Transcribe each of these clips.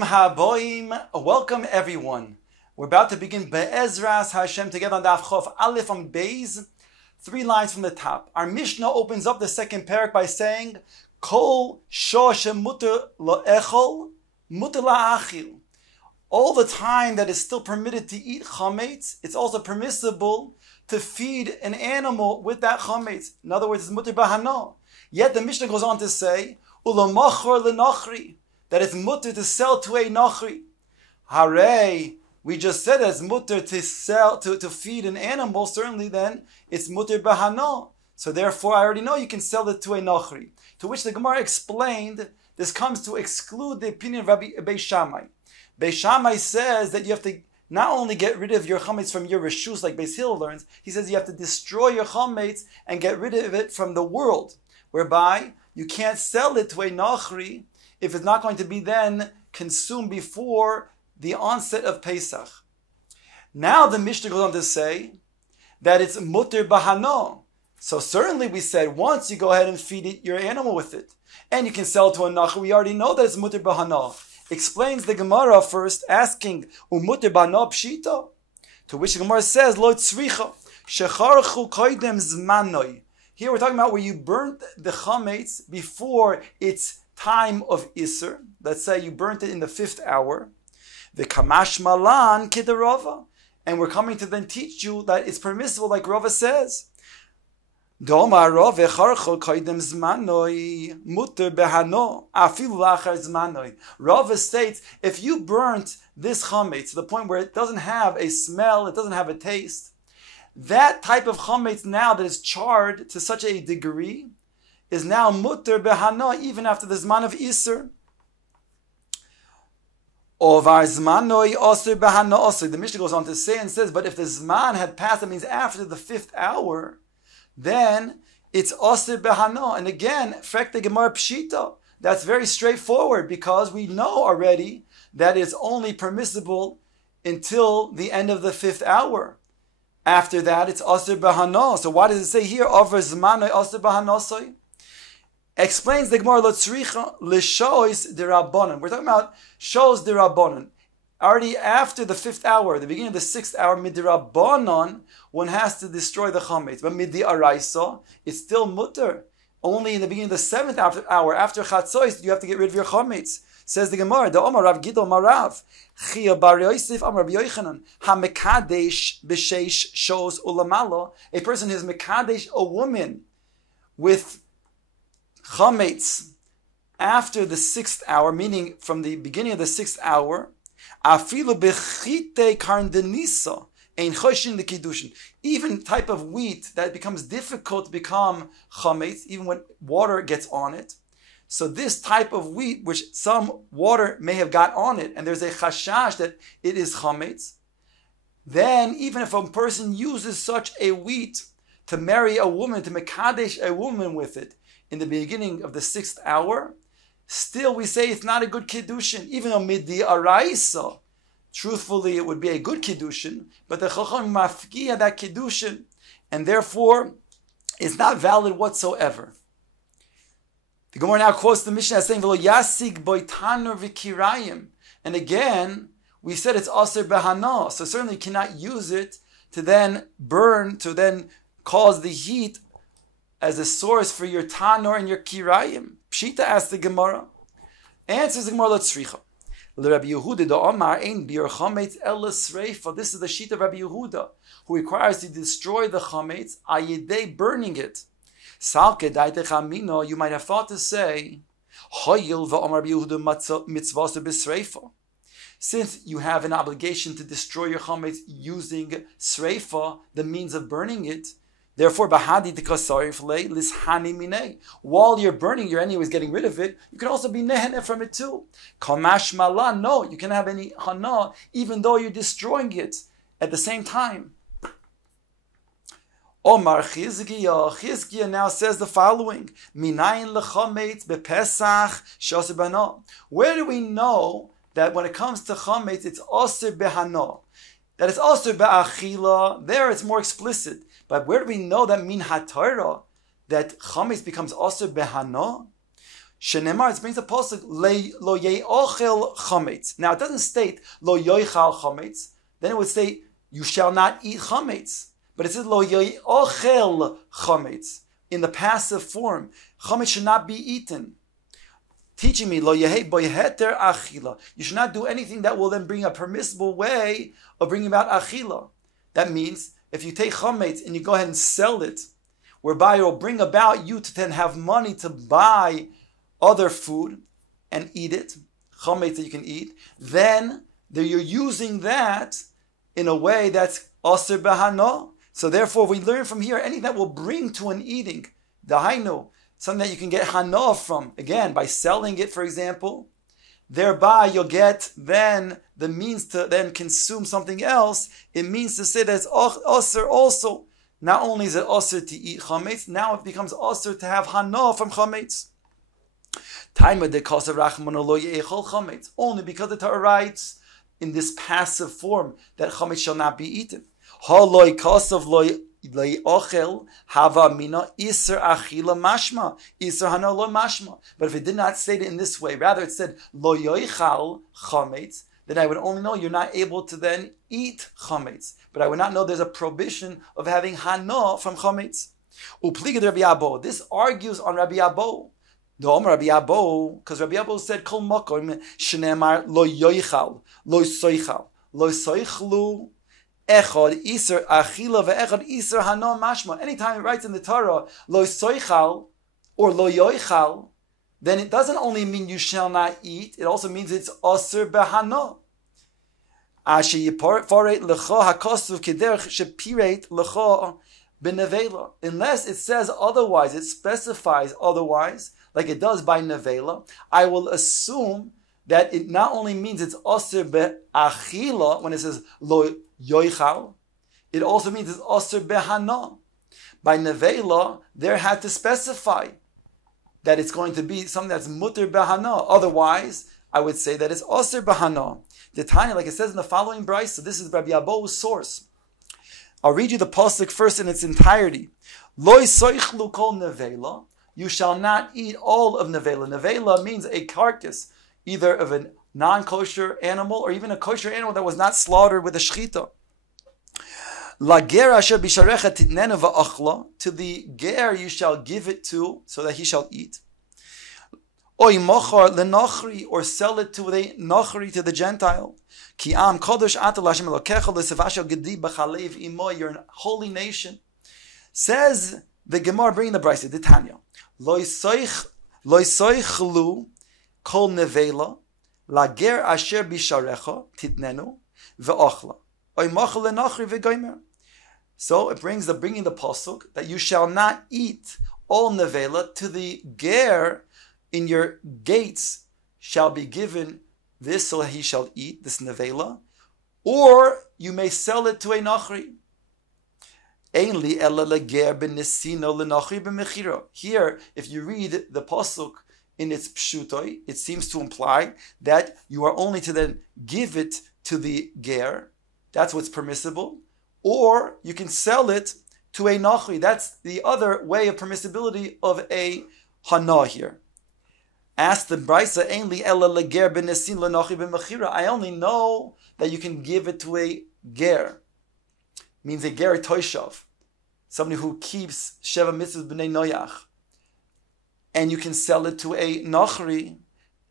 Bruchim haboim. Welcome everyone. We're about to begin Be'ezras Hashem together on Daf Chof Aleph on Beis. 3 lines from the top. Our Mishnah opens up the second parak by saying, Kol shoshe muter la'echol muter la'achil. All the time that is still permitted to eat chametz, it's also permissible to feed an animal with that chametz. In other words, it's muter bahana. Yet the Mishnah goes on to say, ulamachor lenachri, that it's mutter to sell to a nachri. Hare, we just said it's mutter to sell, to feed an animal, certainly then it's mutter bahana. So therefore I already know you can sell it to a nachri. To which the Gemara explained, this comes to exclude the opinion of Rabbi Beis Shammai. Beis Shammai says that you have to not only get rid of your chametz from your reshus, like Beis Hillel learns, he says you have to destroy your chametz and get rid of it from the world, whereby you can't sell it to a nachri if it's not going to be then consumed before the onset of Pesach. Now the Mishnah goes on to say that it's mutter bahano. So certainly we said once you go ahead and feed your animal with it, and you can sell it to a nachri, we already know that it's mutter bahano. Explains the Gemara first, asking mutter bahano pshita, to which the Gemara says lo tzricha shecharchu koidem zmanoi. Here we're talking about where you burnt the chametz before its time of Isser. Let's say you burnt it in the 5th hour. The Kamash Malan Kidarova. And we're coming to then teach you that it's permissible, like Rava says. Rava states, if you burnt this chametz to the point where it doesn't have a smell, it doesn't have a taste, that type of chametz now that is charred to such a degree is now mutter behana even after the zman of Isser. Ovar zmanoi osir behana osir. The Mishnah goes on to say and says, but if the zman had passed, that means after the 5th hour, then it's osir behana. And again, frekte gemar pshita. That's very straightforward because we know already that it's only permissible until the end of the 5th hour. After that, it's osir behana. So why does it say here, over zmanoi osir behana? Explains the Gemara Lotzricha l'shois derabbanan. We're talking about shows derabbanan. Already after the 5th hour, the beginning of the 6th hour, midirabbanan, one has to destroy the chametz. But midiraisa, it's still mutter. Only in the beginning of the 7th hour, after chatzois, you have to get rid of your chametz. Says the Gemara, the Omar Rav Gidol Marav, Chia Bar Yosef Amar Rabbi Yochanan, HaMekadesh b'sheish shows ulamalo. A person who is mekadesh, a woman, with chametz after the 6th hour, meaning from the beginning of the 6th hour, afilu bechite karndenisa ein choshin the kiddushin. Even type of wheat that becomes difficult to become chametz, even when water gets on it. So this type of wheat, which some water may have got on it, and there's a chashash that it is chametz, then even if a person uses such a wheat to marry a woman, to mekadesh a woman with it, in the beginning of the 6th hour, still we say it's not a good kiddushin, even though midi araisa, truthfully it would be a good kiddushin, but the chacham mafkiya that kiddushin, and therefore it's not valid whatsoever. The Gemara now quotes the Mishnah as saying, "V'lo yasig boitanur v'kirayim," and again we said it's aser behana, so certainly you cannot use it to then burn, to then cause the heat as a source for your tanor and your kirayim. Pshita asks the Gemara. Answers the Gemara, Lotzricha. Rabbi Yehuda the Omar ein bir chametz el sreifa. This is the sheet of Rabbi Yehuda, who requires to destroy the chametz ayidei burning it. Salke daite chamino. You might have thought to say, Hoyil v'Omar Rabbi Yehuda mitzvah b'sreifa. Since you have an obligation to destroy your chametz using sreifa, the means of burning it, therefore, while you're burning, you're anyways getting rid of it, you can also be nehene from it too. Kamash malan, no, you can have any hana, even though you're destroying it at the same time. Omar Chizkiya now says the following: Minayin lechametz bepesach shasir bana. Where do we know that when it comes to chametz, it's asir behana? That it's asir be'achila. There, it's more explicit. But where do we know that min haTorah, that chametz becomes asur behana? Shenemar, it brings a pasuk lo ye'ochel chametz. Now it doesn't state lo yoichal chametz. Then it would say you shall not eat chametz. But it says lo ye'ochel chametz in the passive form. Chametz should not be eaten. Teaching me lo yehei boyheter achila. You should not do anything that will then bring a permissible way of bringing about achila. That means if you take chametz and you go ahead and sell it, whereby it will bring about you to then have money to buy other food and eat it, chametz that you can eat, then you're using that in a way that's aser behano. So therefore, we learn from here anything that will bring to an eating, dahainu, something that you can get hana from, again, by selling it, for example, thereby you'll get then the means to then consume something else. It means to say that it's aser also. Not only is it aser to eat chametz, now it becomes aser to have hana from chametz. Only because the Torah writes in this passive form that chametz shall not be eaten. But if it did not say it in this way, rather it said lo yoichal chametz, then I would only know you're not able to then eat chametz. But I would not know there's a prohibition of having hana from chametz. This argues on Rabbi Abo. Rabbi Abo, because Rabbi Abo said kol makom shenemar lo yoichal, lo soichal, lo soichlu echad iser achila ve'echad iser hana mashma. Anytime it writes in the Torah lo soichal or lo yoichal, then it doesn't only mean you shall not eat, it also means it's aser behana. Asher yiparet lecha hakasuv kederch shepiret lecha benevela. Unless it says otherwise, it specifies otherwise, like it does by nevela, I will assume that it not only means it's aser be'achila when it says lo yoichal, it also means it's aser behana. By nevela, there had to specify that it's going to be something that's mutter behana. Otherwise, I would say that it's aser behana. The Tanya, like it says in the following brayso, so this is Rabbi Abo's source. I'll read you the pasuk first in its entirety. Lo soichlu kol nevela. You shall not eat all of nevela. Nevela means a carcass, either of a non-kosher animal or even a kosher animal that was not slaughtered with a shechita. La ger asher bisharecha titnenu va'achla. To the ger you shall give it to, so that he shall eat. Oy mochar lenachri, or sell it to the nachri, to the Gentile. Ki am kodesh atal Hashem elokecha l'sevashel gedi b'chalev imo. You're a holy nation. Says the Gemara, bringing the brayso, the Tanya. Lo soichlu kol nevela lager asher bisharecha titnenu ve'achla oy machal lenachri ve'gomer. So it brings bringing the pasuk that you shall not eat all nevela. To the ger in your gates shall be given this, so he shall eat this nevela, or you may sell it to a nachri. Here, if you read the pasuk in its pshutoi, it seems to imply that you are only to then give it to the ger. That's what's permissible. Or you can sell it to a nachri. That's the other way of permissibility of a hana here. Ask the brayso, I only know that you can give it to a ger. Means a ger toishav, somebody who keeps sheva mitzvahs b'nei noyach, and you can sell it to a nachri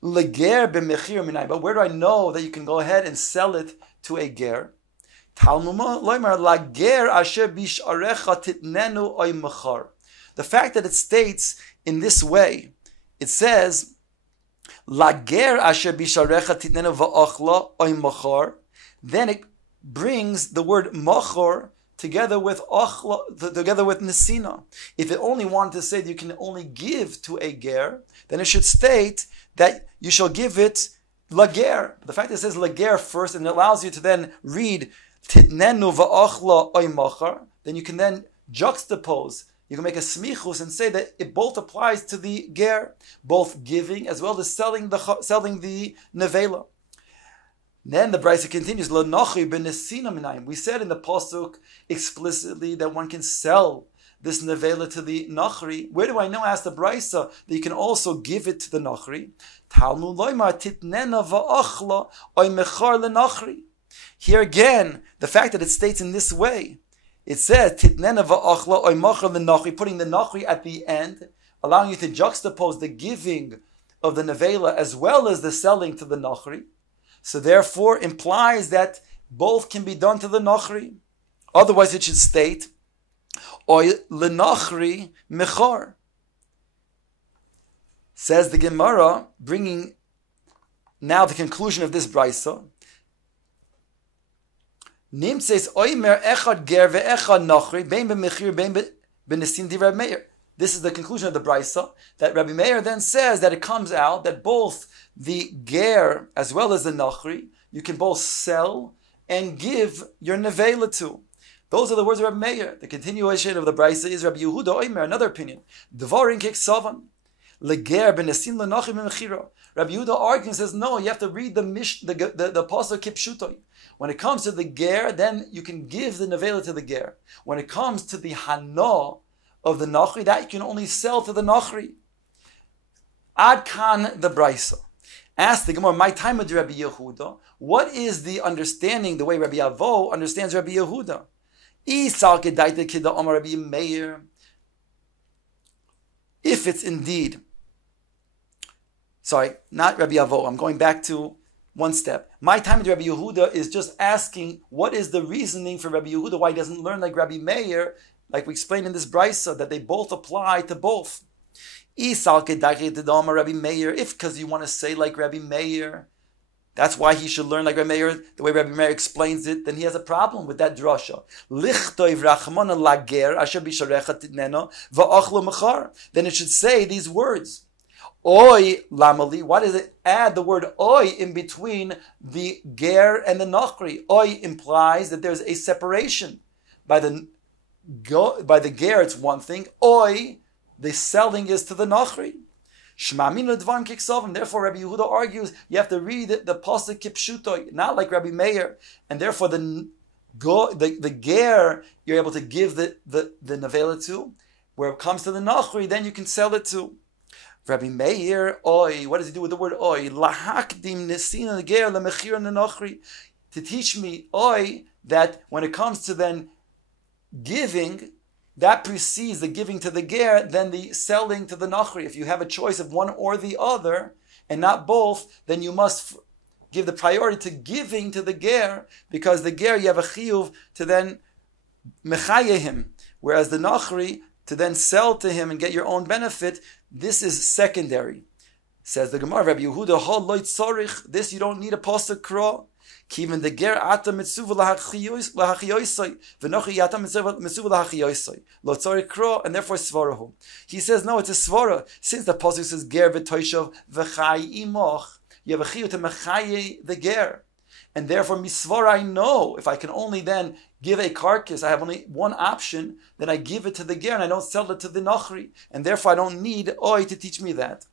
leger b'mechir minay. But where do I know that you can go ahead and sell it to a ger? Talmuma loymar lager asher bisharecha titnenu oy mechar. The fact that it states in this way, it says lager asher bisharecha titnenu va'achla oy mechar. Then it brings the word machor together with nesina. If it only wanted to say that you can only give to a ger, then it should state that you shall give it lager. The fact that it says lager first and it allows you to then read titnenu va'achla oy machar, then you can then juxtapose. You can make a smichus and say that it both applies to the ger, both giving as well as selling the nevela. Then the brayso continues, we said in the pasuk explicitly that one can sell this nevela to the nachri. Where do I know, asked the Brisa, that you can also give it to the nachri? Talmud loymar titnena va'achla oy mechar lenachri. Here again, the fact that it states in this way, it says titnena va'achla oy mechar lenachri, putting the nachri at the end, allowing you to juxtapose the giving of the nevela as well as the selling to the nachri. So therefore implies that both can be done to the nachri. Otherwise it should state oy lenachri mechar. Says the Gemara, bringing now the conclusion of this brisa. Nimtzeis oimer echad ger ve'echad nachri bein b'mechir bein b'nesin di Rabbi Meir. This is the conclusion of the brisa, that Rabbi Meir then says that it comes out that both the ger as well as the nachri, you can both sell and give your nevela to. Those are the words of Rabbi Meir. The continuation of the brisa is Rabbi Yehuda Oimer, another opinion. Dvarin keksavan leger b'nesin lenachri b'mechira. Rabbi Yehuda argues and says, no, you have to read the pasuk kipshutoy. When it comes to the ger, then you can give the nevela to the ger. When it comes to the hana of the nachri, that you can only sell to the nachri. Ad kan the brisa. Ask the Gemara, my time with Rabbi Yehuda, what is the understanding, the way Rabbi Avo understands Rabbi Yehuda? If it's indeed, sorry, not Rabbi Avo, I'm going back to one step. My time with Rabbi Yehuda is just asking what is the reasoning for Rabbi Yehuda, why he doesn't learn like Rabbi Meir, like we explained in this brisa, that they both apply to both. If because you want to say like Rabbi Meir, that's why he should learn like Rabbi Meir, the way Rabbi Meir explains it, then he has a problem with that drasha. Then it should say these words. Oy lamali. Why does it add the word oy in between the ger and the nachri? Oy implies that there's a separation. By the ger, it's one thing. Oy, the selling is to the nachri. Therefore, Rabbi Yehuda argues you have to read the pasuk kipshutoy, not like Rabbi Meir, and therefore the ger you're able to give the nevela to. Where it comes to the nachri, then you can sell it to. Rabbi Meir, oy, what does he do with the word oy? Lahakdim nesina ger lemechir nenachri. To teach me, oy, that when it comes to then giving, that precedes the giving to the ger, then the selling to the nachri. If you have a choice of one or the other, and not both, then you must give the priority to giving to the ger, because the ger you have a chiyuv to then mechaye him, whereas the nachri to then sell to him and get your own benefit, this is secondary. Says the Gemara, Rabbi Yehuda, ha loy tzorich, this you don't need a pasuk kra. Even the ger ata mitzuva lahachiyoisai, v'nochi ata mitzuva lahachiyoisai. Lo tzorich kra, and therefore svarahu. He says, no, it's a svara. Since the pasuk says ger v'toishav v'chai imoch, you have a chiyuv to mechaye the ger. And therefore, misvara, I know, if I can only then give a carcass, I have only one option, then I give it to the ger and I don't sell it to the nachri. And therefore, I don't need oy to teach me that.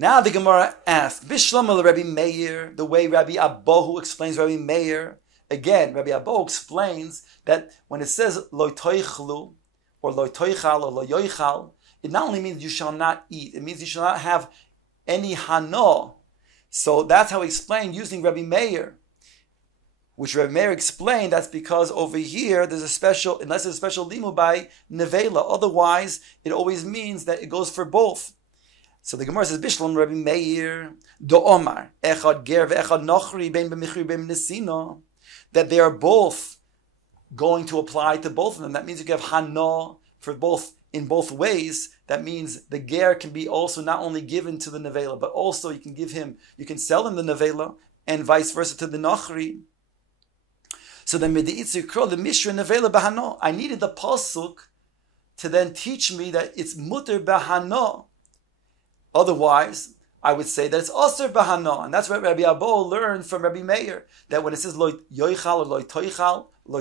Now the Gemara asks, Bishlam Rabbi Meir, the way Rabbi Abahu explains Rabbi Meir. Again, Rabbi Abahu explains that when it says lo toichlu, or lo toichal, or lo yoichal, it not only means you shall not eat, it means you shall not have any hana. So that's how he explained using Rabbi Meir, which Rabbi Meir explained that's because over here there's a special, unless there's a special limu by nevela, otherwise it always means that it goes for both. So the Gemara says, Bishlam Rabbi Meir, do Omar, echad ger ve'echad nachri bein b'michri bein nesina, that they are both going to apply to both of them. That means you can have hana for both, in both ways. That means the ger can be also not only given to the nevela, but also you can give him, you can sell him the nevela, and vice versa to the nachri. So then the mishra nevela bahana. I needed the pasuk to then teach me that it's mutter bahana. Otherwise, I would say that it's aser bahana, and that's what Rabbi Abo learned from Rabbi Meir, that when it says lo yoichal or lo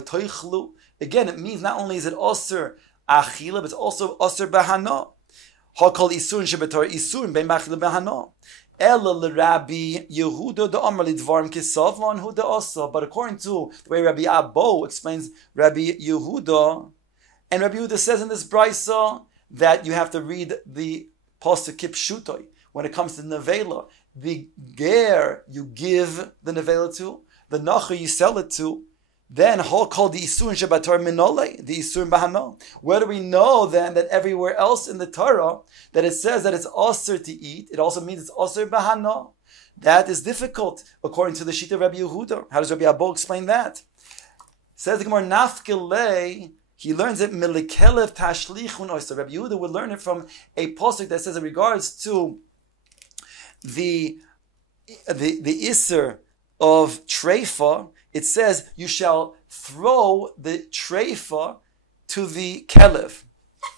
toichlu, again it means not only is it aser achila, but it's also aser bahana. Hakol isun shebetor isun bein machila bahana. Ela l'Rabbi Yehuda the Amar lidvarim kisavon hu the asa. But according to the way Rabbi Abo explains Rabbi Yehuda, And Rabbi Yehuda says in this brisa that you have to read the pasuk kipshutoi. When it comes to nevela, the ger you give the nevela to, the nacha you sell it to, then hol called the isurin shebator minole, the isurin bahano. Where do we know then that everywhere else in the Torah that it says that it's osir to eat, it also means it's osir bahano? That is difficult according to the Shita of Rabbi Yehuda. How does Rabbi Abba explain that? Says the Gemara nafkilei. He learns it milikelev tashlichun oyster. Rabbi Yehuda would learn it from a pasuk that says in regards to the iser of treifa. It says, you shall throw the treifa to the kelev.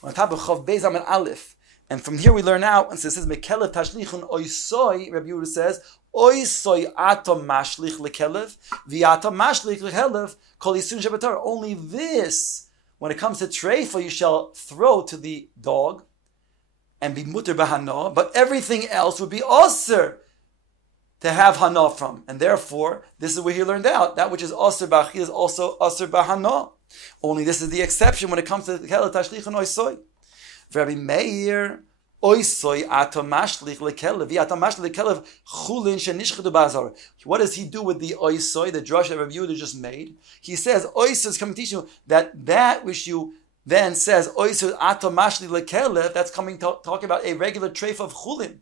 On top of Chav Beis Amud Aleph. And from here we learn out, and so it says, Mekelev tashlichun oisoi, Rabbi Yehuda says, oisoi ato mashlich lekelev, vi'ato mashlich lekelev, kol yisun shebatar. Only this, when it comes to treifa, you shall throw to the dog, and be muter b'hana, but everything else would be osir to have hana from. And therefore, this is where he learned out. That which is osir b'achil is also osir b'hana. Only this is the exception when it comes to the kelev tashlichun oisoi. Rabbi Meir, oisoi ato mashlich lekelev, ato mashlich lekelev chulin shenishchadu b'azar. What does he do with the oisoi, the drush that Rabbi Yehuda just made? He says, oisoi is coming to teach you that which you then says, oisoi ato mashlich lekelev, that's coming talking about a regular treif of chulin,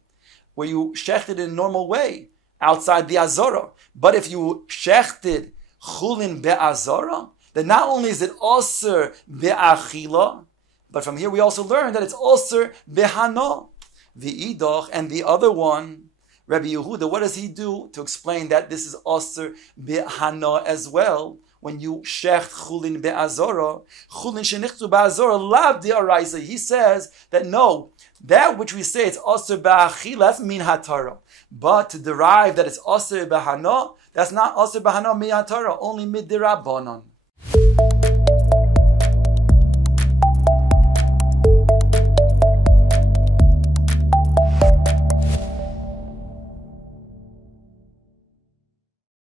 where you shecht it in a normal way, outside the azara. But if you shechted chulin be'azara, then not only is it osir be'achila, but from here we also learn that it's osir behana. The idach and the other one, Rabbi Yehuda, what does he do to explain that this is osir behana as well? When you shecht chulin be'azara, chulin shenichtu be'azara lav di'araisa. He says that no, that which we say it's osir be'achila, that's min hatara. But to derive that it's osir behana, that's not osir behana mi hatara, only mid dirabanan.